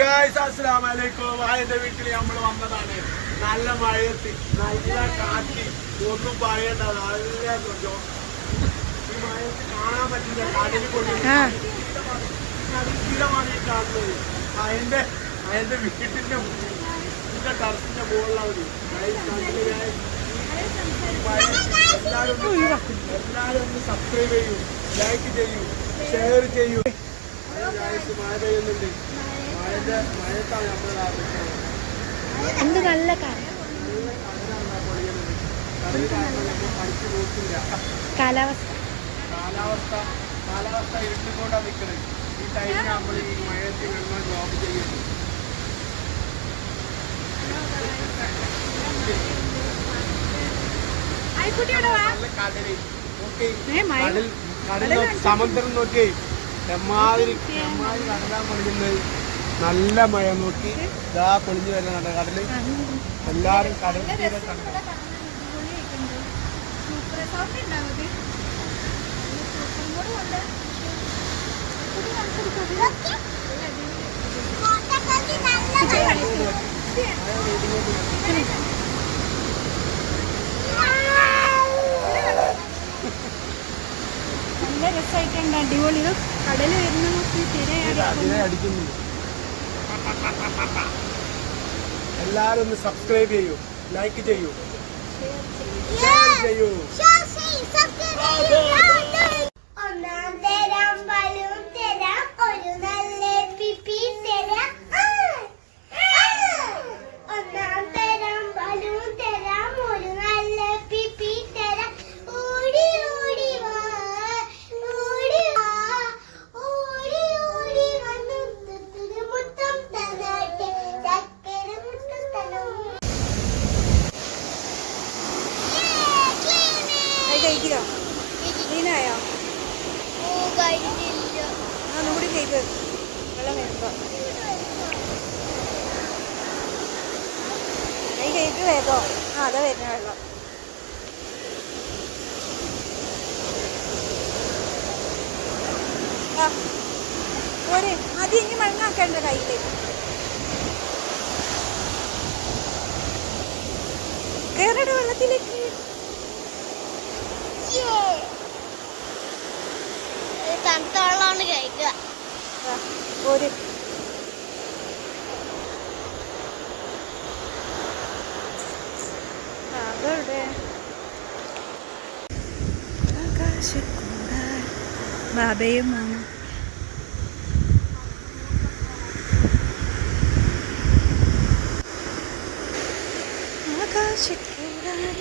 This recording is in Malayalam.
എന്റെ വീട്ടിൽ നമ്മൾ വന്നതാണ്. നല്ല മഴയത്ത് നല്ല കാറ്റ് ഒന്നും പറയണ്ട. നല്ല ഈ മഴയത്ത് കാണാൻ പറ്റില്ല. കടലിൽ കൊണ്ട് സ്ഥിരമാണ് ഈ കാണുന്നത്. അതിന്റെ വീട്ടിന്റെ ടെറസിന്റെ മുകളിലാണ്. എല്ലാരും ഒന്ന് സബ്സ്ക്രൈബ് ചെയ്യൂ, ലൈക്ക് ചെയ്യൂ, ഷെയർ ചെയ്യൂ. മഴ പെയ്യുന്നുണ്ട്. മഴത്താണ് നമ്മൾ നല്ല കാലാവസ്ഥ ഇരുട്ടിക്കൊണ്ടാണ് നിൽക്കുന്നത്. ഈ ടൈമിൽ നമ്മൾ ഈ മഴയത്ത് ഞങ്ങൾ ജോബ് ചെയ്യുന്നു. കടൽ സമുദ്രം നോക്കി എമ്മാതിരി കടലാൻ പൊളിക്കുന്നത്. നല്ല മഴ നോക്കി ഇതാ പൊളിഞ്ഞു വരുന്ന കടല്. എല്ലാരും കടൽ തീരെ കണ്ടു. നല്ല രസമായിട്ടുണ്ട്. അടിപൊളി. കടല് വരുന്ന നോക്കി അടിക്കുന്നുണ്ട്. എല്ലാരും ഒന്ന് സബ്സ്ക്രൈബ് ചെയ്യൂ, ലൈക്ക് ചെയ്യൂ, ഷെയർ ചെയ്യൂ. കഴിക്കോ? നീനായോ? ഒന്നുകൂടി കേക്ക്. വെള്ളം വേണ്ടോ? ഈ കേക്ക് വേഗോ. അതാ വരുന്ന വെള്ളം. പോരെ, ആദ്യം ഇനി മണ്ണാക്കണ്ട കയ്യിലേക്ക്. കേറട വെള്ളത്തിലേക്ക്. തണുത്ത വെള്ളമാണ് കഴിക്കുക. ഒരു അതോടെ ബാബയും മാമ ആകാശക്കൂടാൻ